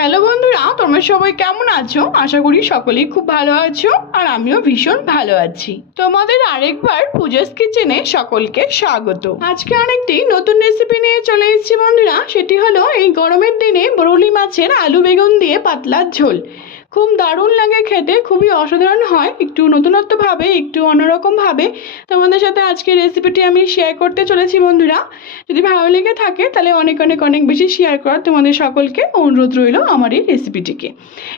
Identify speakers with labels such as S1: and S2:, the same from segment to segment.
S1: Hello বন্ধুরা, তোমরা সবাই কেমন আছো? আশা করি সকলেই খুব ভালো আছো আর আমিও ভীষণ ভালো আছি। তোমাদের আরেকবার পূজাস কিচেনে সকলকে স্বাগত। আজকে আরেকটি নতুন রেসিপি নিয়ে চলে এসেছি বন্ধুরা, সেটি হলো এই গরমের দিনে বরলি মাছের আলু বেগুন দিয়ে পাতলার ঝোল। খুব দারুণ লাগে খেতে, খুবই অসাধারণ হয়, একটু নতুনত্বভাবে একটু অন্যরকমভাবে তোমাদের সাথে আজকে রেসিপিটি আমি শেয়ার করতে চলেছি বন্ধুরা। যদি ভালো লেগে থাকে, তাহলে অনেক অনেক অনেক বেশি শেয়ার করার তোমাদের সকলকে অনুরোধ রইল আমার এই রেসিপিটিকে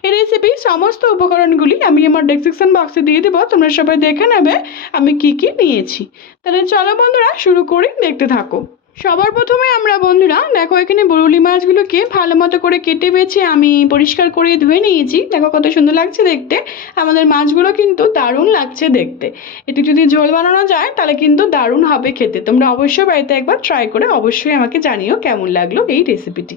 S1: এই রেসিপির সমস্ত উপকরণগুলি আমি আমার ডেসক্রিপশন বক্সে দিয়ে দেবো, তোমরা সবাই দেখে নেবে আমি কি কি নিয়েছি। তাহলে চলো বন্ধুরা, শুরু করি দেখতে থাকো। সবার প্রথমে আমরা বন্ধুরা, দেখো এখানে বরুলি মাছগুলোকে ভালো মতো করে কেটে বেছে আমি পরিষ্কার করে ধুয়ে নিয়েছি। দেখো কত সুন্দর লাগছে দেখতে। আমাদের মাছগুলো কিন্তু দারুণ লাগছে দেখতে। এটি যদি ঝোল বানানো যায়, তাহলে কিন্তু দারুণ হবে খেতে। তোমরা অবশ্যই বাড়িতে একবার ট্রাই করে অবশ্যই আমাকে জানিও কেমন লাগল এই রেসিপিটি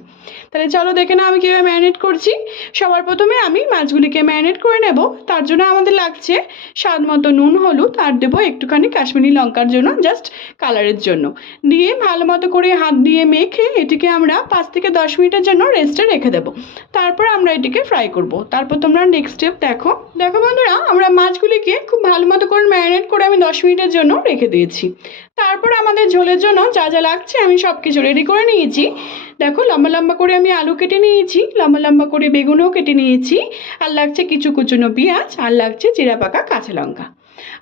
S1: তাহলে চলো দেখে না আমি কীভাবে ম্যারিনেট করছি। সবার প্রথমে আমি মাছগুলিকে ম্যারিনেট করে নেব। তার জন্য আমাদের লাগছে স্বাদ মতো নুন, হলুদ, আর দেবো একটুখানি কাশ্মীরি লঙ্কার জন্য জাস্ট কালারের জন্য। দিয়ে ভালো মতো করে হাত দিয়ে মেখে এটিকে আমরা পাঁচ থেকে দশ মিনিটের জন্য রেস্টে রেখে দেবো। তারপর আমরা এটিকে ফ্রাই করব। তারপর তোমরা নেক্সট স্টেপ দেখো। দেখো বন্ধুরা, আমরা মাছগুলিকে খুব ভালো মতো করে ম্যারিনেট করে আমি দশ মিনিটের জন্য রেখে দিয়েছি। তারপর আমাদের ঝোলের জন্য যা যা লাগছে আমি সব কিছু রেডি করে নিয়েছি। দেখো, লম্বা লম্বা করে আমি আলু কেটে নিয়েছি, লম্বা লম্বা করে বেগুনও কেটে নিয়েছি। আর লাগছে কিছু কুচুনো পেঁয়াজ, আর লাগছে জিরা পাকা কাঁচা লঙ্কা।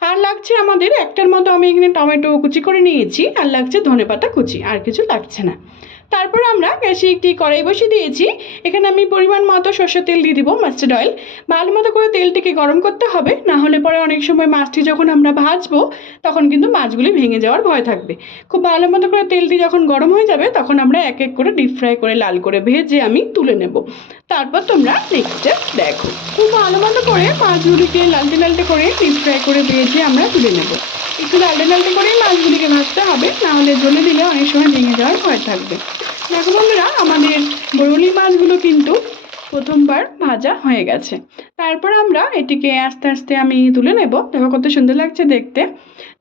S1: আর লাগছে আমাদের একটার মতো আমি এখানে টমেটো কুচি করে নিয়েছি, আর লাগছে ধনেপাতা কুচি, আর কিছু লাগছে না। তারপর আমরা গ্যাসে একটি কড়াই বসিয়ে দিয়েছি। এখানে আমি পরিমাণ মতো সর্ষের তেল দিয়ে দিব মাস্টার্ড অয়েল ভালো মতো করে তেলটিকে গরম করতে হবে, না হলে পরে অনেক সময় মাছটি যখন আমরা ভাজবো, তখন কিন্তু মাছগুলি ভেঙে যাওয়ার ভয় থাকবে। খুব ভালো মতো করে তেলটি যখন গরম হয়ে যাবে, তখন আমরা এক এক করে ডিপ ফ্রাই করে লাল করে ভেজে আমি তুলে নেব। তারপর তোমরা নেক্সট দেখো। খুব ভালো মতো করে মাছগুলিকে লালটে লালটে করে ডিপ ফ্রাই করে ভেজে আমরা তুলে নেব। একটু লালটে লালটে করেই মাছগুলিকে ভাজতে হবে নাহলে জ্বলে দিলে অনেক সময় ভেঙে যাওয়ার ভয় থাকবে। দেখো বন্ধুরা আমাদের বরুলি মাছগুলো কিন্তু প্রথমবার ভাজা হয়ে গেছে। তারপর আমরা এটিকে আস্তে আস্তে আমি তুলে নেব। দেখো কত সুন্দর লাগছে দেখতে।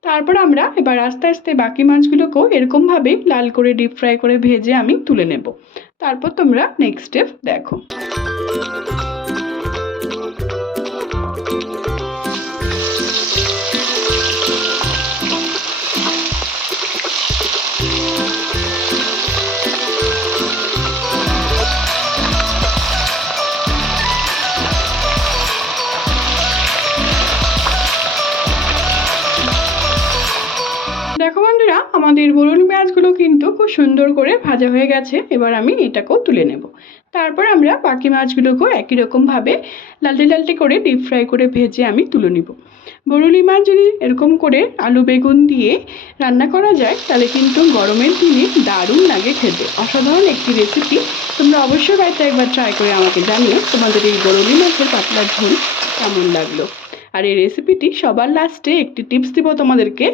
S1: তারপর আমরা এবার আস্তে আস্তে বাকি মাছগুলোকেও এরকমভাবেই লাল করে ডিপ ফ্রাই করে ভেজে আমি তুলে নেব। তারপর তোমরা নেক্সট স্টেপ দেখো দেখো। আমাদের বরুণ পেঁয়াজগুলো কিন্তু খুব সুন্দর করে ভাজা হয়ে গেছে। এবার আমি এটাকেও তুলে নেব। তারপর আমরা বাকি মাছগুলোকেও একই রকমভাবে লালটে লালটে করে ডিপ ফ্রাই করে ভেজে আমি তুলে নিব। বরুলি মাছ যদি এরকম করে আলু বেগুন দিয়ে রান্না করা যায়, তাহলে কিন্তু গরমের দিনে দারুণ লাগে খেতে। অসাধারণ একটি রেসিপি তোমরা অবশ্যই বাড়িতে একবার ট্রাই করে আমাকে জানিও তোমাদের এই বরুলি মাছের পাতলা ঝোল কেমন লাগল। আর এই রেসিপিটি সবার লাস্টে একটি টিপস দিব তোমাদেরকে।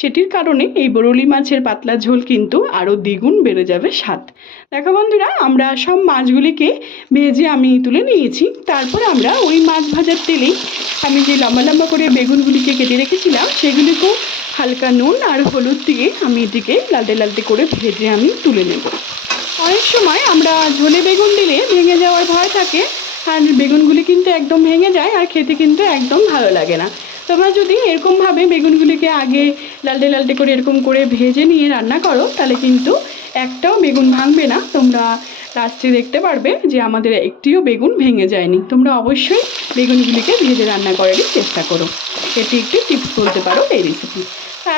S1: সেটির কারণে এই বরলি মাছের পাতলা ঝোল কিন্তু আরও দ্বিগুণ বেড়ে যাবে স্বাদ। দেখো বন্ধুরা, আমরা সব মাছগুলিকে ভেজে আমি তুলে নিয়েছি। তারপর আমরা ওই মাছ ভাজার তেলেই আমি যে লম্বা লম্বা করে বেগুনগুলিকে কেটে রেখেছিলাম, সেগুলিকেও হালকা নুন আর হলুদ দিয়ে আমি এটিকে লালটে লালটে করে ভেজে আমি তুলে নেব। অনেক সময় আমরা ঝোলে বেগুন দিলে ভেঙে যাওয়ার ভয় থাকে আর বেগুনগুলি কিন্তু একদম ভেঙে যায় আর খেতে কিন্তু একদম ভালো লাগে না। তোমরা যদি এরকমভাবে বেগুনগুলিকে আগে লালটে লালটে করে এরকম করে ভেজে নিয়ে রান্না করো, তাহলে কিন্তু একটাও বেগুন ভাঙবে না। তোমরা লাস্টে দেখতে পারবে যে আমাদের একটিও বেগুন ভেঙে যায়নি। তোমরা অবশ্যই বেগুনগুলিকে ভেজে রান্না করারই চেষ্টা করো। এটি একটি টিপস বলতে পারো এই রেসিপি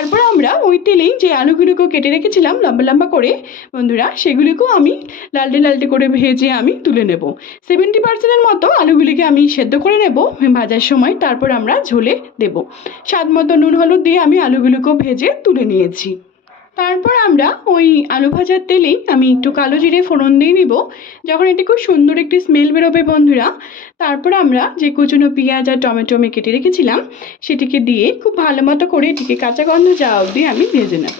S1: তারপর আমরা ওই তেলেই যে আলুগুলোকে কেটে রেখেছিলাম লম্বা লম্বা করে, বন্ধুরা, সেগুলিকেও আমি লালটে লালটে করে ভেজে আমি তুলে নেব। সেভেন্টি পার্সেন্টের মতো আলুগুলিকে আমি সেদ্ধ করে নেব ভাজার সময়, তারপর আমরা ঝোলে দেব। স্বাদ মতো নুন, হলুদ দিয়ে আমি আলুগুলোকেও ভেজে তুলে নিয়েছি। তারপর আমরা ওই আলু ভাজার তেলেই আমি একটু কালো জিরে ফোড়ন দিয়ে নিব। যখন এটি খুব সুন্দর একটি স্মেল বেরোবে বন্ধুরা, তারপর আমরা যে কুচনো পেঁয়াজ আর টমেটো আমি কেটে রেখেছিলাম, সেটিকে দিয়ে খুব ভালো মতো করে এটিকে কাঁচা গন্ধ যাওয়া অবধি আমি ভেজে নেব।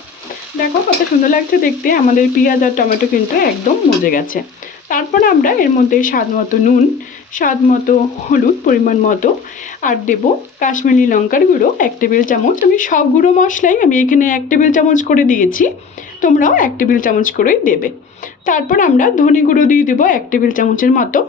S1: দেখো কত সুন্দর লাগছে দেখতে, আমাদের পেঁয়াজ আর টমেটো কিন্তু একদম মজে গেছে। তারপর আমরা এর মধ্যে স্বাদ মতো নুন, স্বাদ মতো হলুদ পরিমাণ মতো আর দেবো কাশ্মীরি লঙ্কার গুঁড়ো এক টেবিল চামচ। আমি সব গুঁড়ো মশলাই আমি এখানে এক টেবিল চামচ করে দিয়েছি। তোমরাও এক টেবিল চামচ করেই দেবে। তারপর আমরা ধনে গুঁড়ো দিয়ে দেবো এক টেবিল চামচের মতো।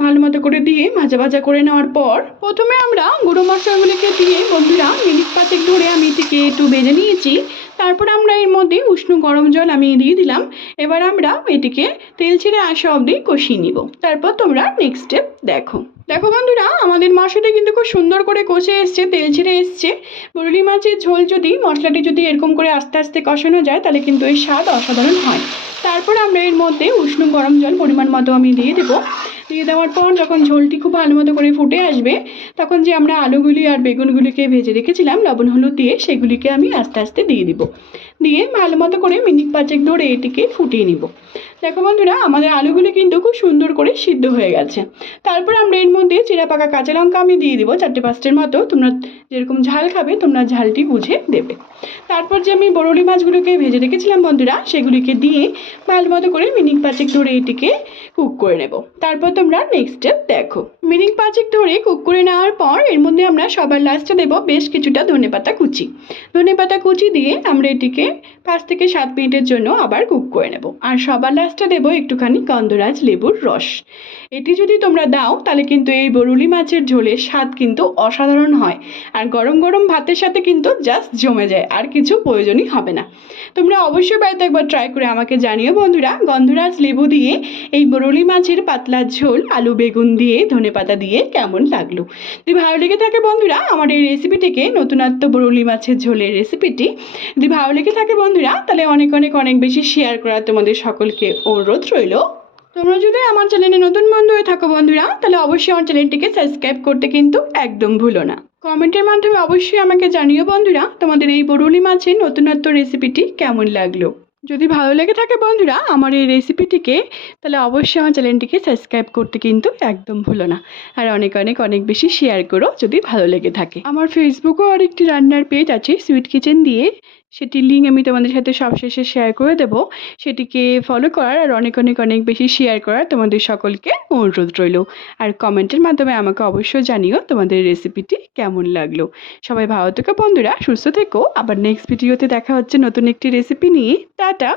S1: ভালো মতো করে দিয়ে ভাজা ভাজা করে নেওয়ার পর প্রথমে আমরা গুঁড়ো মশলাগুলিকে দিয়ে বন্ধুরা মিনিট পাঁচেক ধরে আমি এটিকে একটু বেজে নিয়েছি। তারপর আমরা এর মধ্যে উষ্ণ গরম জল আমি দিয়ে দিলাম। এবার আমরা এটিকে তেল ছেড়ে আসা অবধি কষিয়ে নিব। তারপর তোমরা নেক্সট স্টেপ দেখো। দেখো বন্ধুরা, আমাদের মশলাটা কিন্তু খুব সুন্দর করে কষে এসছে, তেল ছেড়ে এসছে। বরুলি মাছের ঝোল যদি, মশলাটি যদি এরকম করে আস্তে আস্তে কষানো যায়, তাহলে কিন্তু এর স্বাদ অসাধারণ হয়। তারপর আমরা এর মধ্যে উষ্ণ গরম জল, পরিমাণ মতো আমি দিয়ে দেবো। দিয়ে দেওয়ার পর যখন ঝোলটি খুব ভালো মতো করে ফুটে আসবে, তখন যে আমরা আলুগুলি আর বেগুনগুলিকে ভেজে রেখেছিলাম, লবণ, হলুদ দিয়ে, সেগুলিকে আমি আস্তে আস্তে দিয়ে দিব। দিয়ে ভালো মতো করে মিনিট পাঁচেক ধরে এটিকে ফুটিয়ে নিব। দেখো বন্ধুরা, আমাদের আলুগুলি কিন্তু খুব সুন্দর করে সিদ্ধ হয়ে গেছে। তারপর আমরা এর মধ্যে চিরা পাকা কাঁচা লঙ্কা আমি দিয়ে দিব চারটে পাঁচটার মতো। তোমরা যেরকম ঝাল খাবে, তোমরা ঝালটি বুঝে দেবে। তারপর যে আমি বরলি মাছগুলোকে ভেজে রেখেছিলাম বন্ধুরা, সেগুলিকে দিয়ে ভালো মতো করে মিনিট পাঁচেক ধরে এটিকে কুক করে নেব। তারপর তোমরা নেক্সট স্টেপ দেখো। মিনিট পাঁচেক ধরে কুক করে নেওয়ার পর এর মধ্যে আমরা সবার লাস্টে দেবো বেশ কিছুটা ধনেপাতা কুচি। ধনেপাতা কুচি দিয়ে আমরা এটিকে পাঁচ থেকে সাত মিনিটের জন্য আবার কুক করে নেব। আর সবার লাস্টে দেবো একটুখানি কন্দরাজ লেবুর রস। এটি যদি তোমরা দাও, তাহলে কিন্তু এই বরুলি মাছের ঝোলের স্বাদ কিন্তু অসাধারণ হয়। আর গরম গরম ভাতের সাথে কিন্তু জাস্ট জমে যায়, আর কিছু প্রয়োজনই হবে না। তোমরা অবশ্যই বাড়িতে একবার ট্রাই করে আমাকে জানিও বন্ধুরা। গন্ধরাজ লেবু দিয়ে এই বরলি মাছের পাতলা ঝোল, আলু বেগুন দিয়ে ধনেপাতা দিয়ে কেমন লাগল? যদি ভালো লেগে থাকে বন্ধুরা, আমার এই রেসিপিটিকে নতুনত্ব বরুলি মাছের ঝোলের রেসিপিটি যদি ভালো লেগে থাকে বন্ধুরা, তাহলে অনেক অনেক অনেক বেশি শেয়ার করার তোমাদের সকলকে অনুরোধ রইল। তোমরা যদি আমার চ্যানেলে নতুন বন্ধু হয়ে থাকো বন্ধুরা, তাহলে অবশ্যই আমার চ্যানেলটিকে সাবস্ক্রাইব করতে কিন্তু একদম ভুলো না। কমেন্টের মাধ্যমে অবশ্যই আমাকে জানিও বন্ধুরা, তোমাদের এই বরুলি মাছের নতুনত্ব রেসিপিটি কেমন লাগল? যদি ভালো লেগে থাকে বন্ধুরা আমার এই রেসিপিটিকে তাহলে অবশ্যই আমার চ্যানেলটিকে সাবস্ক্রাইব করতে কিন্তু একদম ভুলো না। আর অনেক অনেক অনেক বেশি শেয়ার করো যদি ভালো লেগে থাকে। আমার ফেসবুকেও আরেকটি রান্নার পেজ আছে সুইট কিচেন দিয়ে। সেটির লিঙ্ক আমি তোমাদের সাথে সবশেষে শেয়ার করে দেব। সেটিকে ফলো করার আর অনেক অনেক অনেক বেশি শেয়ার করার তোমাদের সকলকে অনুরোধ রইল। আর কমেন্টের মাধ্যমে আমাকে অবশ্যই জানিও তোমাদের রেসিপিটি কেমন লাগল। সবাই ভালো থেকো বন্ধুরা, সুস্থ থেকো। আবার নেক্সট ভিডিওতে দেখা হচ্ছে নতুন একটি রেসিপি নিয়ে। টাটা!